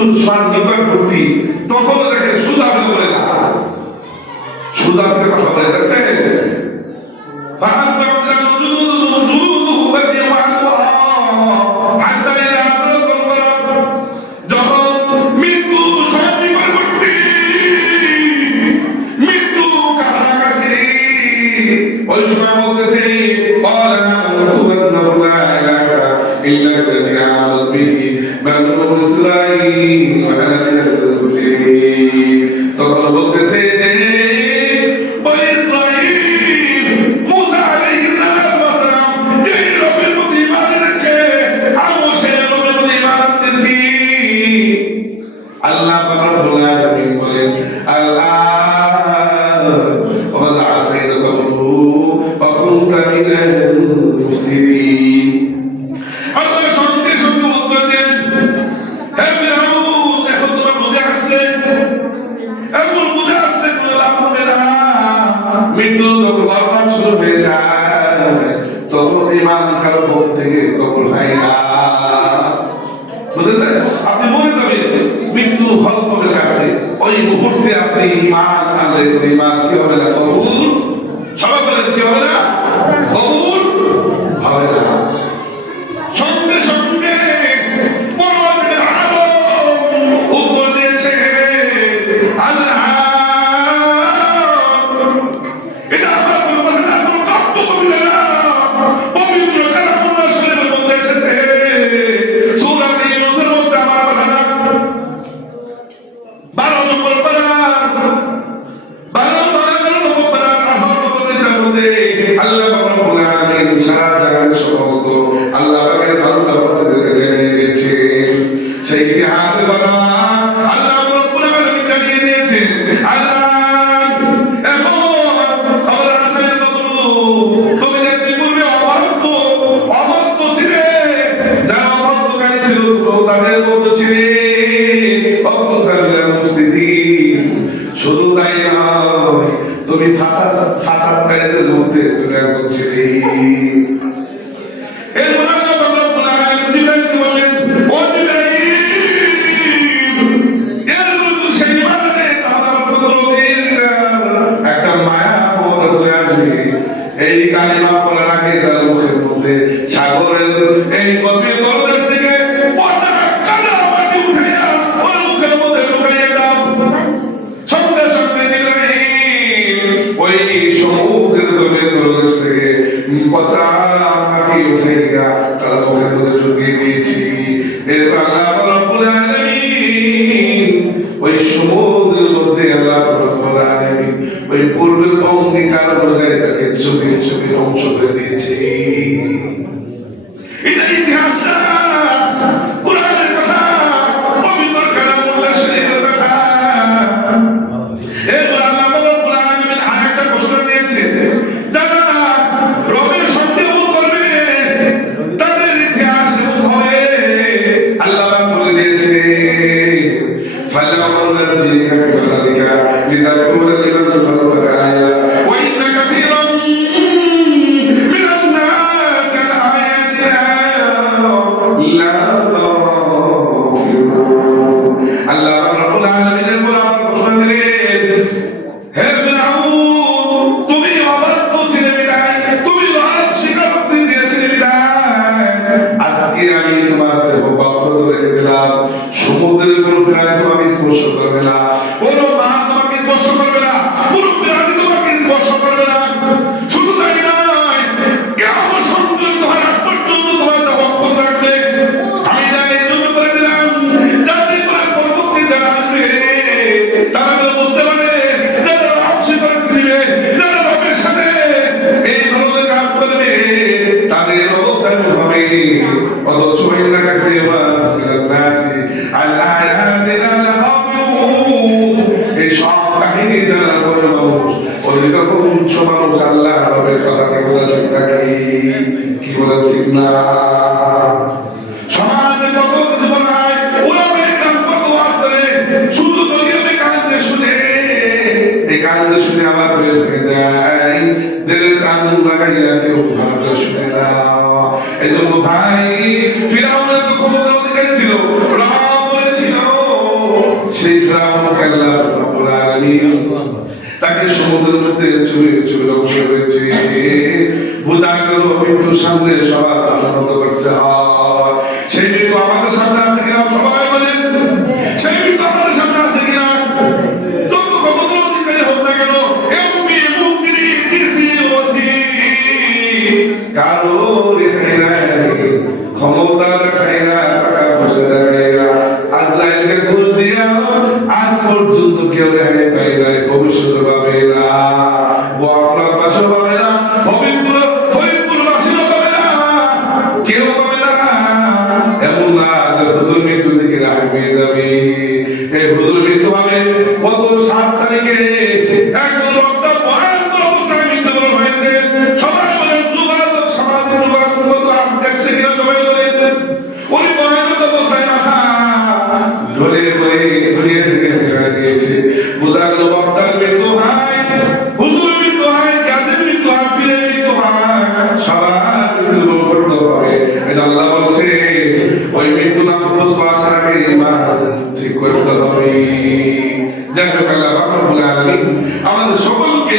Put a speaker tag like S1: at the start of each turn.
S1: সুদ সার নিপাক ভর্তি তখনও দেখেন সুদ আপনি বলে না সুদ আপনি কথা বলে গেছে ويشمع المدثرين قال آمنت أنه لا إله إلا الذي آمن به بنو إسرائيل وأنا من المسلمين تقول بكسيتين ইমান কারও ভোট থেকে কবল হয় না। বুঝলেন? আপনি মনে করেন মৃত্যু হলকমের কাছে? ওই মুহূর্তে আপনি ইমান আনলেন। ইমান কি হবে না? কবুল? সবাই বলেন, কি হবে না? করলে আল্লাহ রব্বুল আলামিন সারা ঢুকিয়ে দিয়েছি। এরপর আল্লাহ ওই সমুদ্রের মধ্যে আল্লাহ রব্বুল আলামিন, ওই পূর্বের অঙ্গীকার অনুযায়ী তাকে ছবি চুপিয়ে অংশ করে দিয়েছি। di শুনে আবার বের হয়ে যায়। কান লাগাইয়া কেউ শুনে না এই জন্য ভাই তো ছিল বলেছিল, সেই ফিরাউন তাকে সমুদ্রের মধ্যে চুয়ে চুয়ে অবসর হয়েছে সামনে সবার আনন্দ করতে হয়। মৃত্যু থেকে রাহাত যাবে। এই হুজুর মৃত্যু হবে গত সাত তারিখে? একজন বক্তব্য যাকে আল্লাহ। আমাদের সকলকে